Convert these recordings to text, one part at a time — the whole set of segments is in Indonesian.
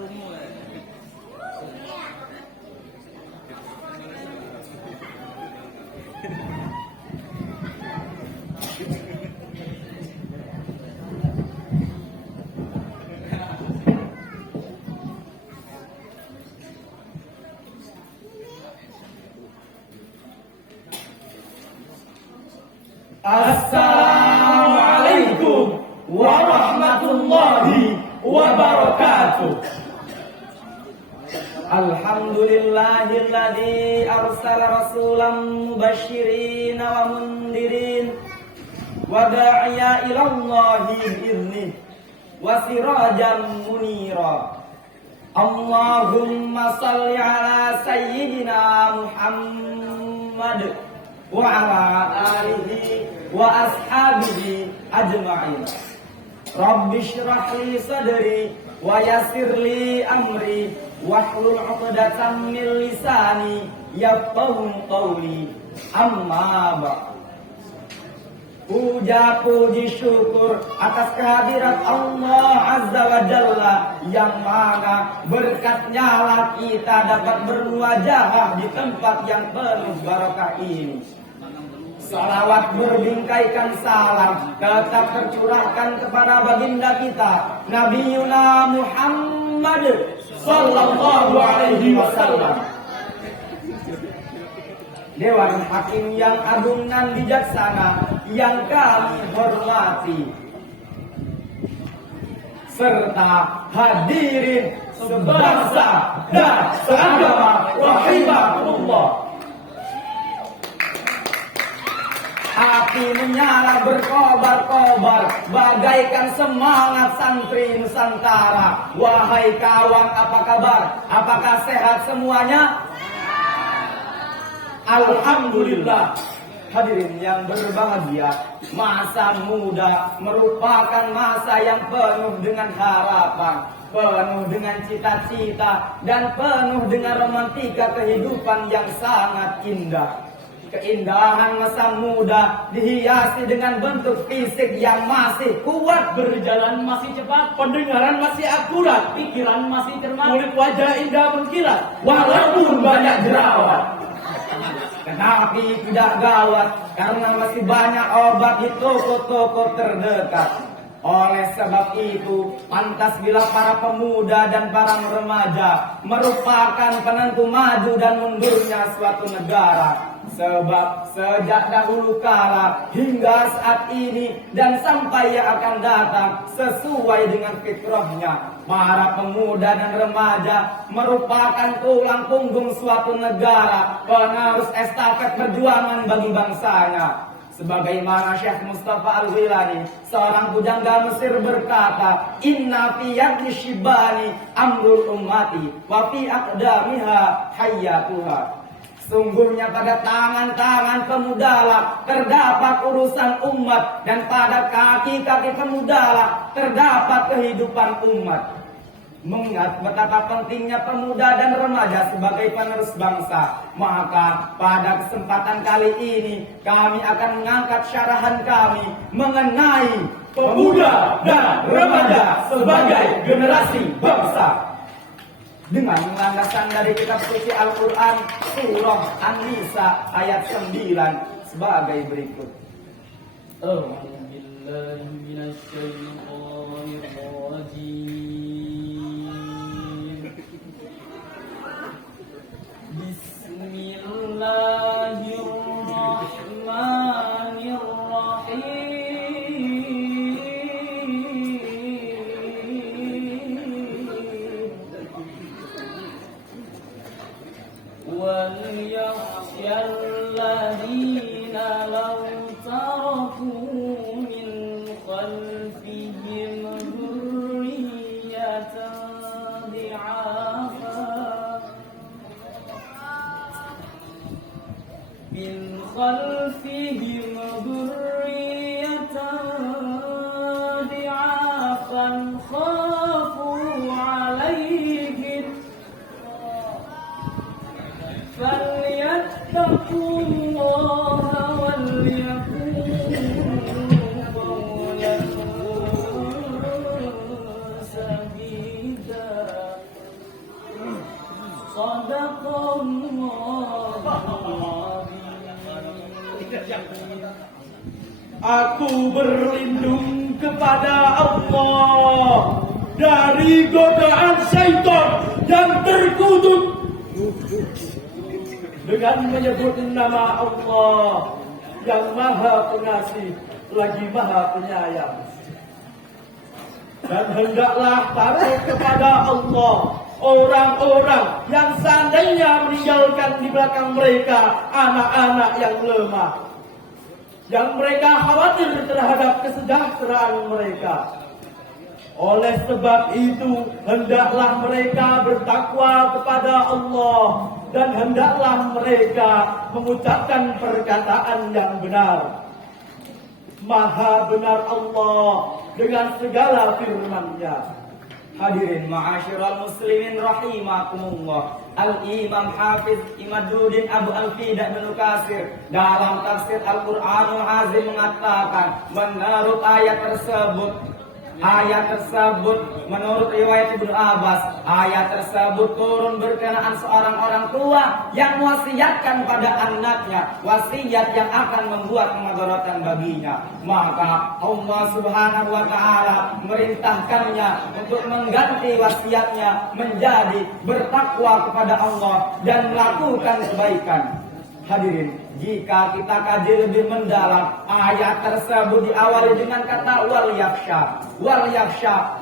Assalamualaikum warahmatullahi wabarakatuh. Alhamdulillahilladzi arsala rasulan mubasysyirin wa mundirin wa da'iya ilallahi bi'idnih wa sirajan munira. Allahumma salli ala sayyidina Muhammad wa ala alihi wa ashabihi ajma'in. Rabbi shrah li sadri wa yassir li amri wahlul 'uqdatam min lisani yafqahu qawli. Amma ba'd. Puja puji syukur atas kehadirat Allah Azza wa Jalla yang mana berkatnya lah kita dapat bermuajahah di tempat yang penuh barakah ini. Salawat berbingkaikan salam tetap tercurahkan kepada baginda kita Nabiuna Muhammad sallallahu alaihi wasallam. Dewan Hakim yang agung dan bijaksana yang kami hormati, serta hadirin sebangsa dan seagama rahimakumullah. Api menyala berkobar-kobar bagaikan semangat santri Nusantara. Wahai kawan, apa kabar? Apakah sehat semuanya? Alhamdulillah. Hadirin yang berbahagia, masa muda merupakan masa yang penuh dengan harapan, penuh dengan cita-cita, dan penuh dengan romantika kehidupan yang sangat indah. Keindahan masa muda dihiasi dengan bentuk fisik yang masih kuat, berjalan masih cepat, pendengaran masih akurat, pikiran masih cermat, kulit wajah indah mengkilat, walaupun banyak jerawat. Tetapi tidak gawat, karena masih banyak obat di toko-toko terdekat. Oleh sebab itu, pantas bila para pemuda dan para remaja merupakan penentu maju dan mundurnya suatu negara. Sebab sejak dahulu kala hingga saat ini dan sampai yang akan datang, sesuai dengan fitrahnya, para pemuda dan remaja merupakan tulang punggung suatu negara, penerus estafet perjuangan bagi bangsanya. Sebagaimana Syekh Mustafa Al-Ghilani, seorang pujangga Mesir, berkata, "Inna fi yadi shibani amrul ummati wa fi aqdamiha hayyatuha." Sungguhnya pada tangan-tangan pemudalah terdapat urusan umat, dan pada kaki-kaki pemudalah terdapat kehidupan umat. Mengingat betapa pentingnya pemuda dan remaja sebagai penerus bangsa, maka pada kesempatan kali ini kami akan mengangkat syarahan kami mengenai pemuda dan remaja sebagai generasi bangsa, dengan landasan dari kitab suci Al-Quran surah An-Nisa ayat 9 sebagai berikut. وَلْيَخْشَ الَّذِينَ لَوْ تَرَكُوا مِنْ خَلْفِهِمْ ذُرِّيَّةً Aku berlindung kepada Allah dari godaan syaitan yang terkutuk dengan menyebut nama Allah yang Maha Pengasih lagi Maha Penyayang. Dan hendaklah takut kepada Allah orang-orang yang seandainya meninggalkan di belakang mereka anak-anak yang lemah, yang mereka khawatir terhadap kesejahteraan mereka. Oleh sebab itu, hendaklah mereka bertakwa kepada Allah dan hendaklah mereka mengucapkan perkataan yang benar. Maha benar Allah dengan segala firman-Nya. Hadirin ma'asyiral muslimin rahimakumullah. Al-Imam Hafiz Imaduddin Abu Al-Fidah bin Katsir dalam tafsir Al-Qur'anul Azim mengatakan, menurut ayat tersebut menurut riwayat Ibnu Abbas, ayat tersebut turun berkenaan seorang orang tua yang mewasiatkan pada anaknya wasiat yang akan membuat kemudaratan baginya. Maka Allah Subhanahu wa taala merintahkannya untuk mengganti wasiatnya menjadi bertakwa kepada Allah dan melakukan kebaikan. Hadirin, jika kita kaji lebih mendalam, ayat tersebut diawali dengan kata wal yakhsha,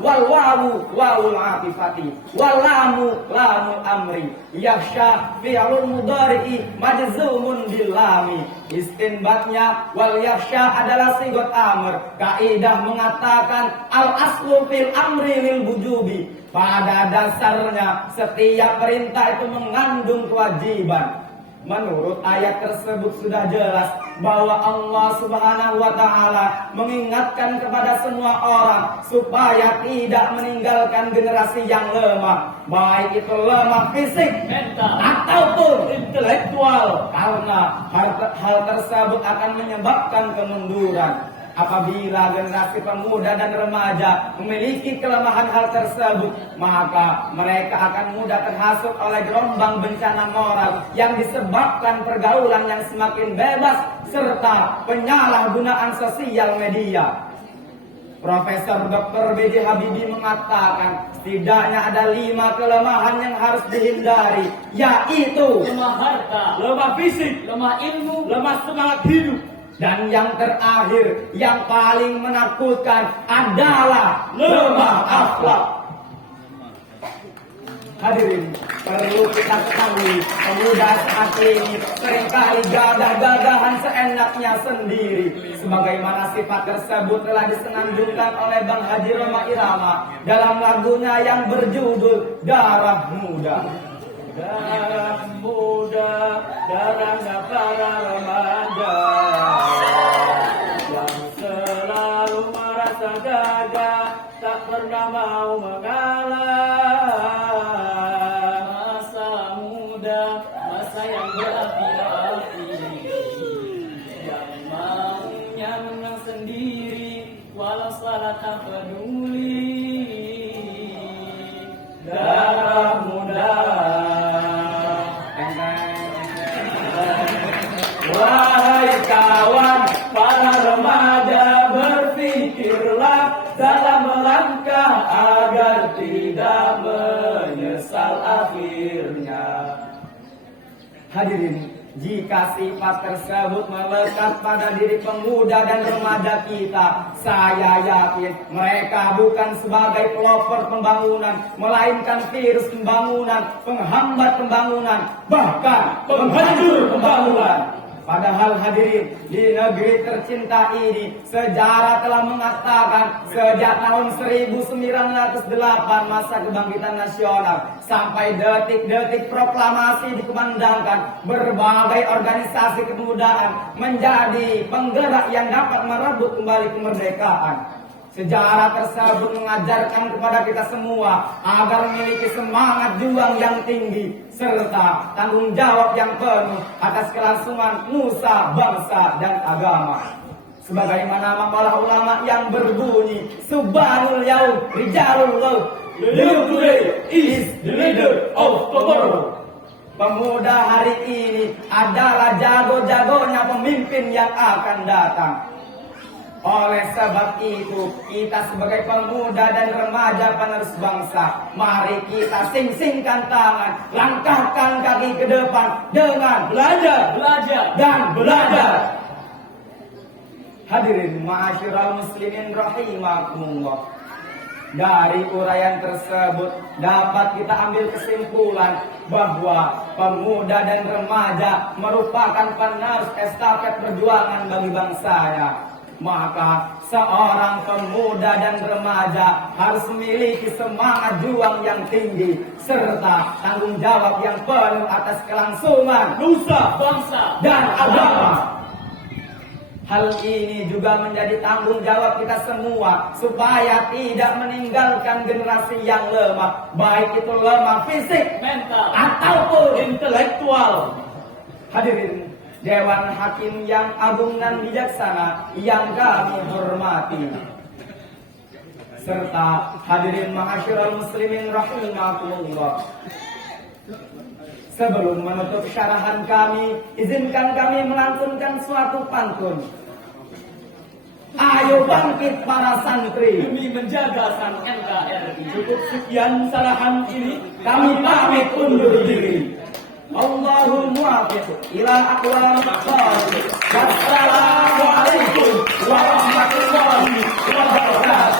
wal wawu wawul atifati, wal lamu lamul amri. Yakhsha fi'lun mudhari'i majzumun bil lami. Istinbatnya wal yakhsha adalah sigot amr. Kaidah mengatakan al aslu fil amri lil wujubi. Pada dasarnya setiap perintah itu mengandung kewajiban. Menurut ayat tersebut sudah jelas bahwa Allah Subhanahu wa taala mengingatkan kepada semua orang supaya tidak meninggalkan generasi yang lemah, baik itu lemah fisik, mental ataupun intelektual, karena hal tersebut akan menyebabkan kemunduran. Apabila generasi pemuda dan remaja memiliki kelemahan hal tersebut, maka mereka akan mudah terhasut oleh gelombang bencana moral yang disebabkan pergaulan yang semakin bebas serta penyalahgunaan sosial media. Profesor Dr. B.J. Habibie mengatakan setidaknya ada 5 kelemahan yang harus dihindari, yaitu lemah harta, lemah fisik, lemah ilmu, lemah semangat hidup. Dan yang terakhir, yang paling menakutkan adalah lemah akhlak. Hadirin, perlu kita ketahui, pemuda saat ini seringkali gagah-gagahan seenaknya sendiri. Sebagaimana sifat tersebut telah disenandungkan oleh Bang Haji Roma Irama dalam lagunya yang berjudul Darah Muda. Darah muda, darahnya para remaja yang selalu merasa gagah, tak pernah mau mengalah. masa muda, masa yang berapi-api, yang maunya menang sendiri, walau salah tak peduli. Darah muda, wahai kawan, para remaja, berpikirlah dalam melangkah agar tidak menyesal akhirnya. Hadirin, jika sifat tersebut melekat pada diri pemuda dan remaja kita, saya yakin mereka bukan sebagai pelopor pembangunan, melainkan virus pembangunan, penghambat pembangunan, bahkan penghancur pembangunan. Padahal hadirin, di negeri tercinta ini, sejarah telah mengatakan sejak tahun 1908 masa kebangkitan nasional sampai detik-detik proklamasi dikumandangkan, berbagai organisasi kepemudaan menjadi penggerak yang dapat merebut kembali kemerdekaan. Sejarah tersebut mengajarkan kepada kita semua agar memiliki semangat juang yang tinggi serta tanggung jawab yang penuh atas kelangsungan nusa, bangsa, dan agama. Sebagaimana makalah ulama yang berbunyi, Subhanul Yaum Rijalullah, the leader today is the leader of tomorrow. Pemuda hari ini adalah jago-jagonya pemimpin yang akan datang. Oleh sebab itu, kita sebagai pemuda dan remaja penerus bangsa, mari kita sing-singkan tangan, langkahkan kaki ke depan dengan Belajar dan belajar. Hadirin ma'asyiral muslimin rahimakumullah. Dari uraian tersebut dapat kita ambil kesimpulan bahwa pemuda dan remaja merupakan penerus estafet perjuangan bagi bangsanya. Maka seorang pemuda dan remaja harus memiliki semangat juang yang tinggi serta tanggung jawab yang penuh atas kelangsungan nusa bangsa dan agama. Hal ini juga menjadi tanggung jawab kita semua supaya tidak meninggalkan generasi yang lemah, baik itu lemah fisik mental ataupun intelektual. Hadirin Dewan Hakim yang agung dan bijaksana yang kami hormati, serta hadirin ma'asyiral muslimin rahimakumullah. Sebelum menutup syarahan kami, izinkan kami melantunkan suatu pantun. Ayo bangkit para santri, demi menjaga sang NKRI. Cukup sekian sarahan ini. kami pamit undur diri. Allahumma muwaffiq ila aqwamit thoriq. Wassalamualaikum warahmatullahi wabarakatuh.